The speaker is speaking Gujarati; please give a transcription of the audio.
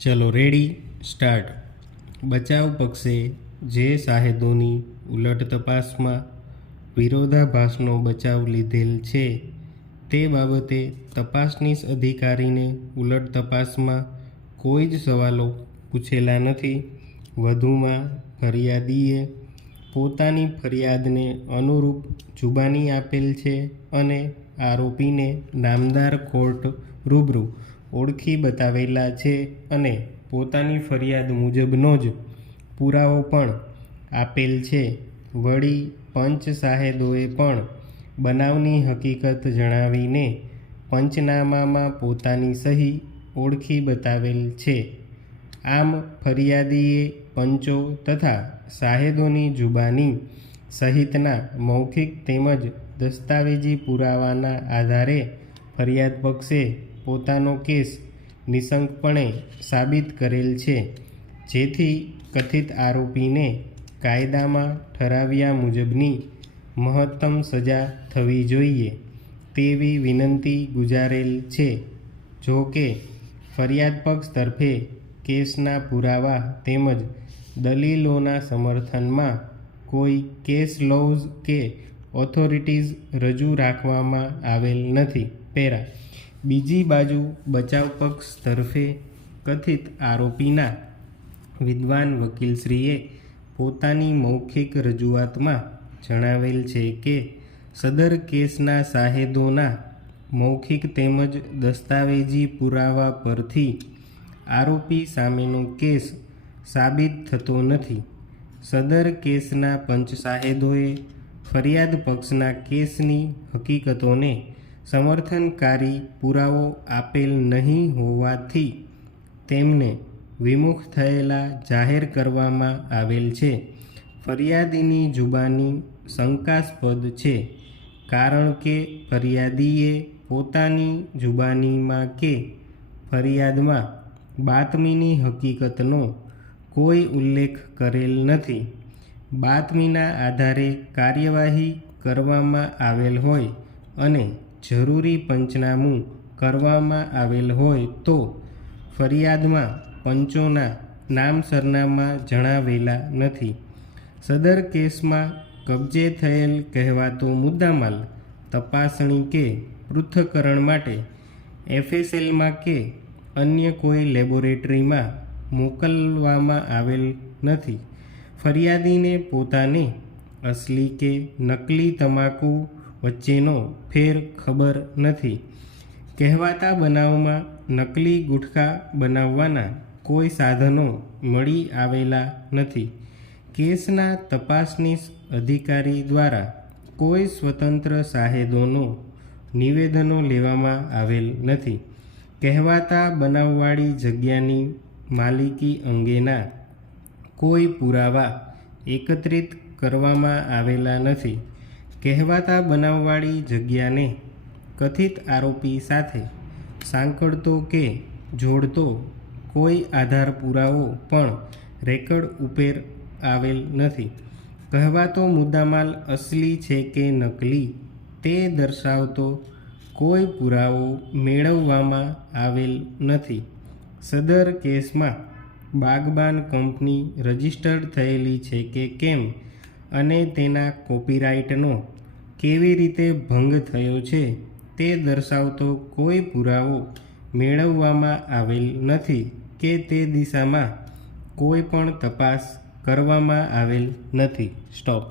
ચલો રેડી સ્ટાર્ટ. બચાવ પક્ષે જે સાહેદોની ઉલટ તપાસમાં વિરોધાભાસનો બચાવ લીધેલ છે તે બાબતે તપાસનીશ અધિકારીને ઉલટ તપાસમાં કોઈ જ સવાલો પૂછેલા નથી. વધુમાં ફરિયાદીએ પોતાની ફરિયાદને અનુરૂપ જુબાની આપેલ છે અને આરોપીને નામદાર કોર્ટ રૂબરૂ ઓળખી બતાવેલા છે અને પોતાની ફરિયાદ મુજબનો જ પુરાવો પણ આપેલ છે. વળી પંચ સાહેદોએ પણ બનાવની હકીકત જણાવીને પંચનામામાં પોતાની સહી ઓળખી બતાવેલ છે. આમ ફરિયાદીએ પંચો તથા સાહેદોની જુબાની સહિતના મૌખિક તેમજ દસ્તાવેજી પુરાવાના આધારે ફરિયાદ પક્ષે પોતાનો કેસ નિશંકપણે સાબિત કરેલ છે, જેથી કથિત આરોપીને કાયદામાં ઠરાવ્યા મુજબની મહત્તમ સજા થવી જોઈએ તેવી વિનંતી ગુજારેલ છે. જો કે ફરિયાદ પક્ષ તરફે કેસના પુરાવા તેમજ દલીલોના સમર્થનમાં કોઈ કેસ લોઝ કે ઓથોરિટીઝ રજૂ રાખવામાં આવેલ નથી. પેરા બીજી બાજુ બચાવ પક્ષ તરફે કથિત આરોપીના વિદ્વાન વકીલશ્રીએ પોતાની મૌખિક રજૂઆતમાં જણાવેલ છે કે સદર કેસના સાહેદોના મૌખિક તેમજ દસ્તાવેજી પુરાવા પરથી આરોપી સામેનો કેસ સાબિત થતો નથી. સદર કેસના પંચ સાહેદોએ ફરિયાદ પક્ષના કેસની હકીકતોને સમર્થનકારી પુરાવો આપેલ નહીં હોવાથી તેમને વિમુખ થયેલા જાહેર કરવામાં આવેલ છે. ફરિયાદીની જુબાની શંકાસ્પદ છે, કારણ કે ફરિયાદીએ પોતાની જુબાનીમાં કે ફરિયાદમાં બાતમીની હકીકતનો કોઈ ઉલ્લેખ કરેલ નથી. બાતમીના આધારે કાર્યવાહી કરવામાં આવેલ હોય અને જરૂરી પંચનામું કરવામાં આવેલ હોય તો ફરિયાદમાં પંચોના નામ સરનામા જણાવેલા નથી. સદર કેસમાં કબજે થયેલ કહેવાતો મુદ્દામાલ તપાસણી કે પૃથ્થકરણ માટે એફએસએલમાં કે અન્ય કોઈ લેબોરેટરીમાં મોકલવામાં આવેલ નથી. ફરિયાદીને પોતાને અસલી કે નકલી તમાકુ વચ્ચેનો ફેર ખબર નથી. કહેવાતા બનાવમાં નકલી ગુટખા બનાવવાના કોઈ સાધનો મળી આવેલા નથી. કેસના તપાસનીશ અધિકારી દ્વારા કોઈ સ્વતંત્ર સાહેદોનો નિવેદનો લેવામાં આવેલ નથી. કહેવાતા બનાવવાળી જગ્યાની માલિકી અંગેના કોઈ પુરાવા એકત્રિત કરવામાં આવેલા નથી. કહેવાતા બનાવવાળી જગ્યાને કથિત આરોપી સાથે સાંકળતો કે જોડતો કોઈ આધાર પુરાવો પણ રેકર્ડ ઉપર આવેલ નથી. કહેવાતો મુદ્દામાલ અસલી છે કે નકલી તે દર્શાવતો કોઈ પુરાવો મેળવવામાં આવેલ નથી. સદર કેસમાં બાગબાન કંપની રજિસ્ટર્ડ થયેલી છે કે કેમ અને તેના કોપીરાઇટનો કેવી રીતે ભંગ થયો છે તે દર્શાવતો કોઈ પુરાવો મેળવવામાં આવેલ નથી કે તે દિશામાં કોઈ પણ તપાસ કરવામાં આવેલ નથી. સ્ટોપ.